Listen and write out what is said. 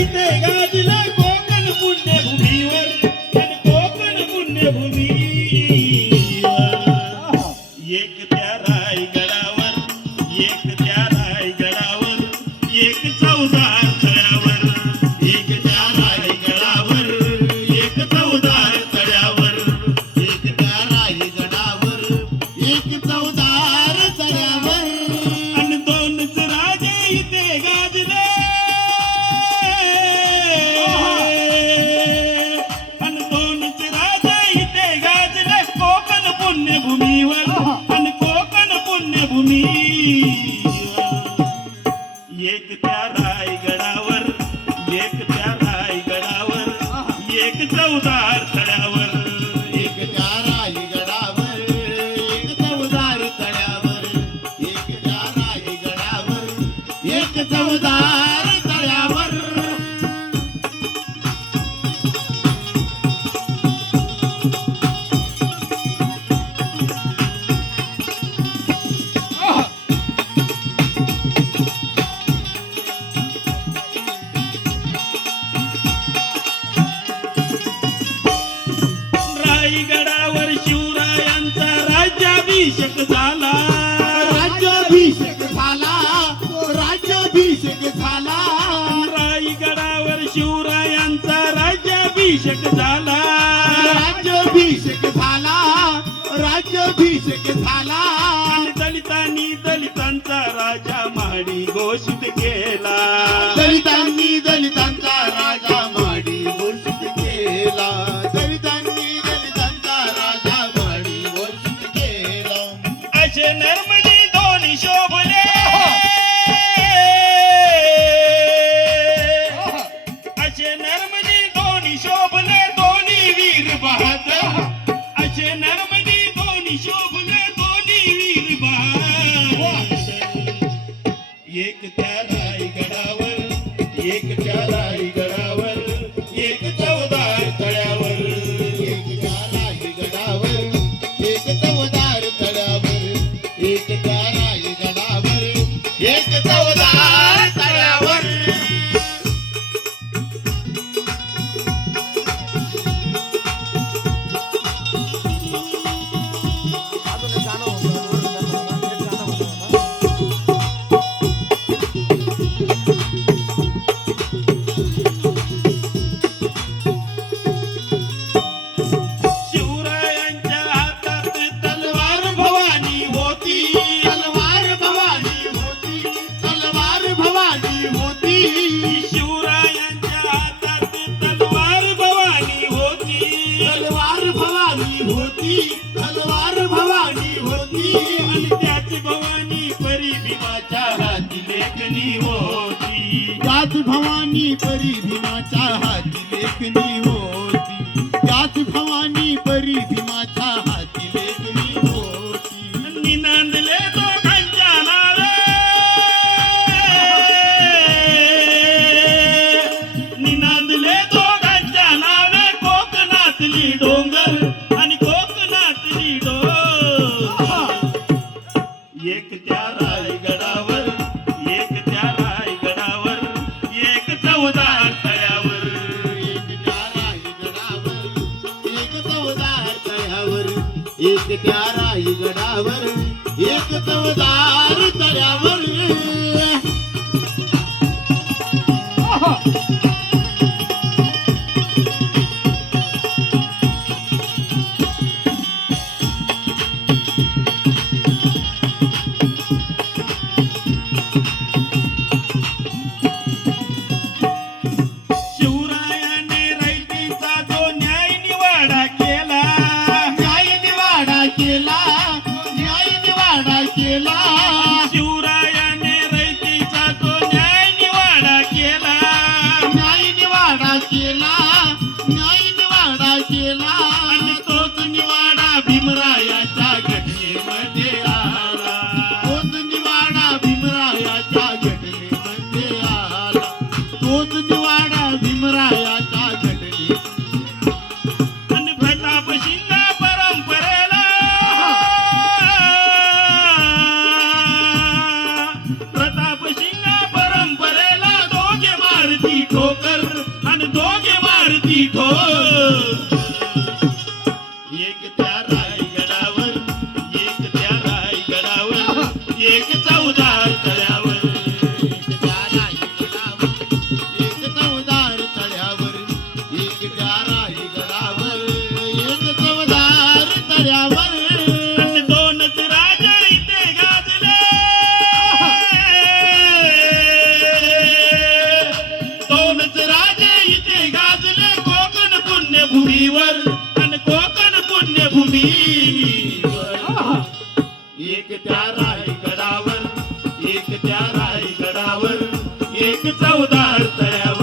इथे गाजला कोकण पुण्यभूमीवर आणि कोकण पुण्यभूमीवर एक त्या रायगडावर एक त्या रायगडावर एक चौदार तळ्यावर एक त्या रायगडावर एक चौदार तळ्यावर एक त्या रायगडावर एक चौदार तळ्यावर आणि दोनच राजे इथे गाजले आणि दोनच राजे इथे गाजले कोकण पुण्यभूमीवर आणि कोकण पुण्यभूमीवर एक त्या रायगडावर एक त्या रायगडावर एक चौदार तळ्यावर एक त्या रायगडावर एक चौदार तळ्यावर एक त्या रायगडावर एक चौदार तळ्यावर रायगडावर शिवरायांचा राज्याभिषेक झाला राज्याभिषेक झाला राज्याभिषेक झाला रायगडावर शिवरायांचा राज्याभिषेक झाला राज्याभिषेक झाला राज्याभिषेक झाला आणि दलितांनी दलितांचा राजा माडी घोषित केला दलितांनी दलितांचा राजा माडी घोषित केला दलितांनी दलितांचा राजा माडी घोषित केला असे नर्मदी दोन्ही शोभले असे नर्मदी दोन्ही शोभले दोन्ही वीर बहादर असे नर्मदी दोन्ही शोभले दोन्ही वीर बहादर एक त्या रायगडावर एक त्या रायगडावर एक चौदार तळ्यावर एक त्या रायगडावर एक चौदार तळ्यावर एक त्या रायगडावर एक चौदार तळ्यावर शिवरायांच्या हातात तलवार भवानी होती तलवार भवानी होती तलवार भवानी होती शिवरायांच्या हातात तलवार भवानी होती तलवार भवानी होती तलवार भवानी होती आणि त्याच भवानी परी भीमाच्या हाती लेखनी होती त्याच भवानी परी भीमाच्या हाती लेखनी होती त्याच भवानी परी भीमाच्या हाती लेखनी होती निनांदले दोघांच्या नावे निनांदले दोघांच्या नावे कोकणातली डोंगर आणि कोकणातली डोंगर एक त्या रायगडावर एक त्या रायगडावर एक चौदार तळ्यावर एक त्या रायगडावर एक चौदार तळ्यावर एक त्या रायगडावर एक चौदार तळ्यावर शिवरायाने रयतेचा जो न्याय निवाडा केला न्याय निवाडा केला न्याय निवाडा केला शिवरायाने रयतेचा जो न्याय निवाडा केला न्याय निवाडा केला न्याय निवाडा केला आणि तोच निवाडा भीमरायाच्या घटनेमध्ये आला तोच निवाडा भीमरायाच्या घटनेमध्ये आला तोच निवाडा भीमरायाच्या घटनेत आणि प्रतापशिंगा परंपरेला प्रतापशिंगा परंपरेला दोघे मारती मारती ठोकर आणि दोघे मारती ठोकर. एक त्या रायगडावर, एक त्या रायगडावर, एक चौदार तळ्यावर. एक त्या रायगडावर, एक चवदार तळ्यावर, एक त्या रायगडावर, एक चवदार तळ्यावर. आणि दोनच राजा इथे गाजले, दोनच राजे इथे गाजले कोकण पुण्यभूमीवर आणि कोकण पुण्यभूमीवर. एक त्या रायगडावर, एक त्या रायगडावर, एक चौदार तळ्यावर.